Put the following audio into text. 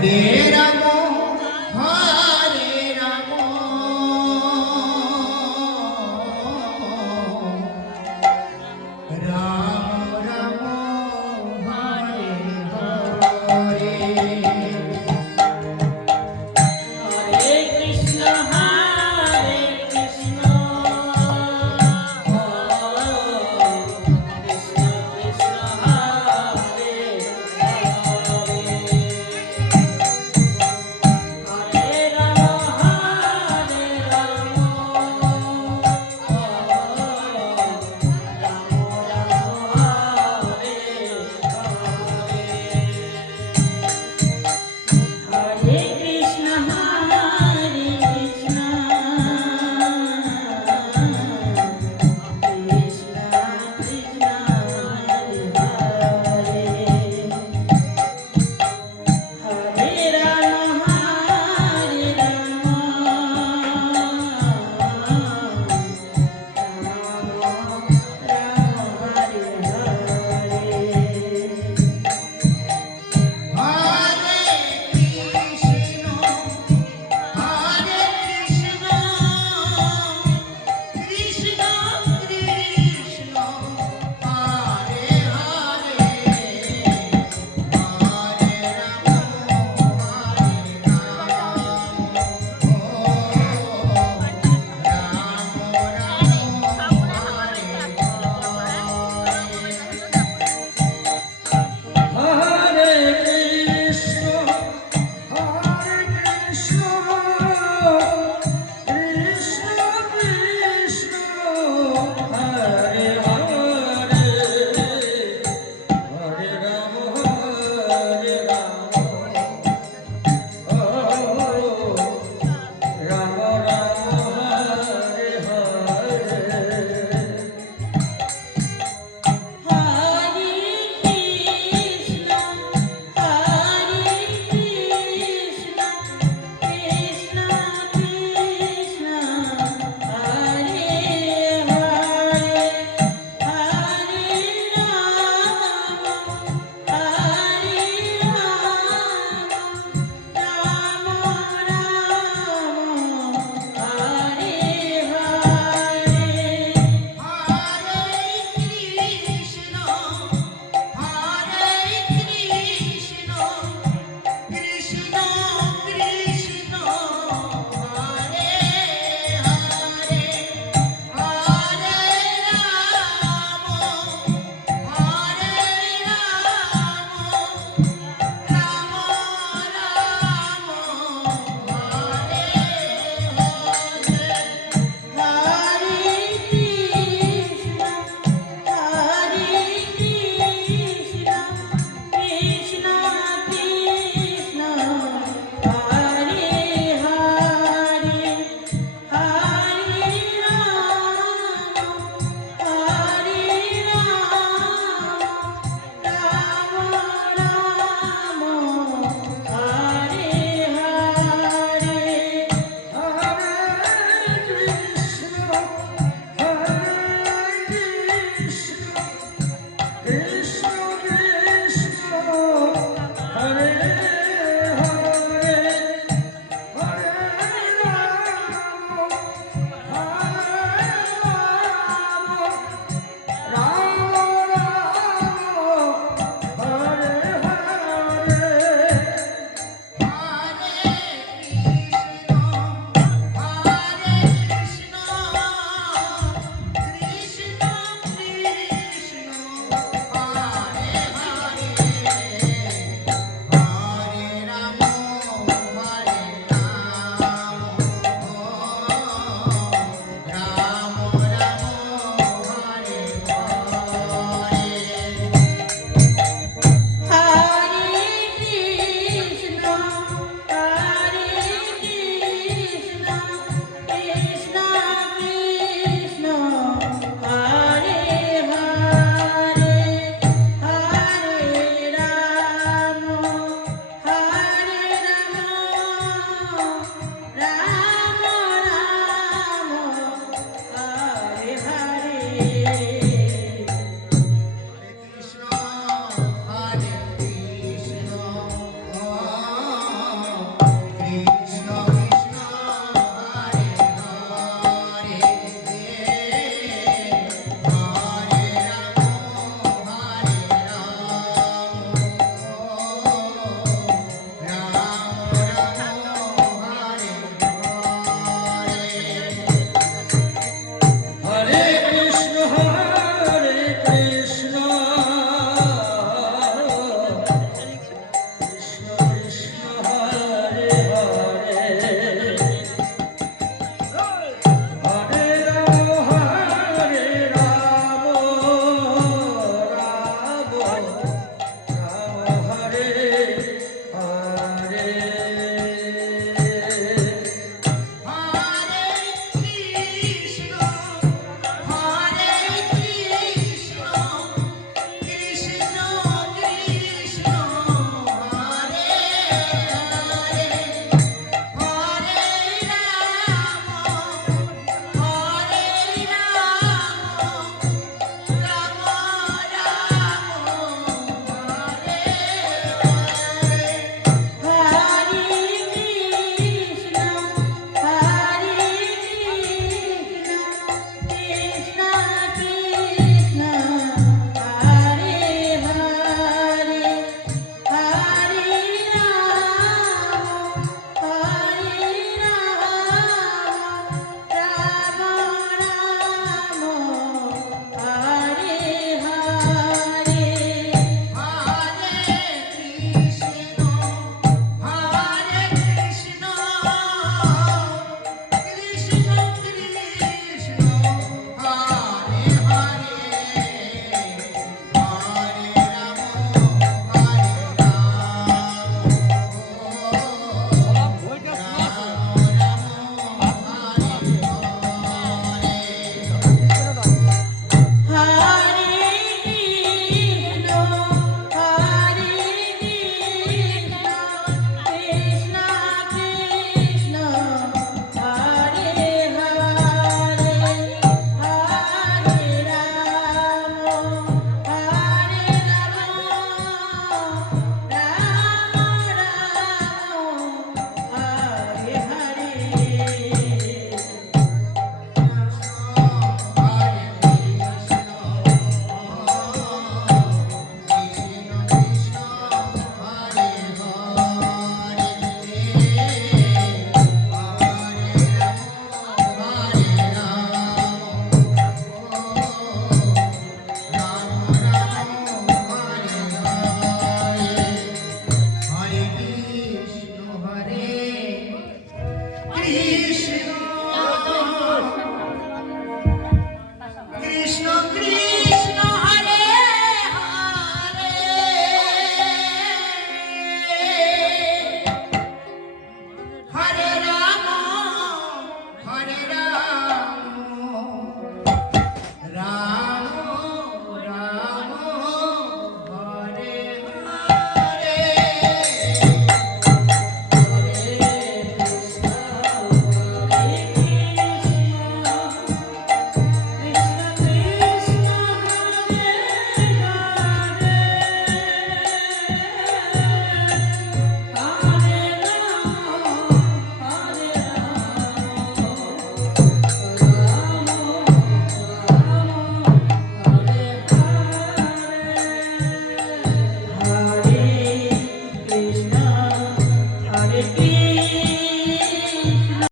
Hare Rama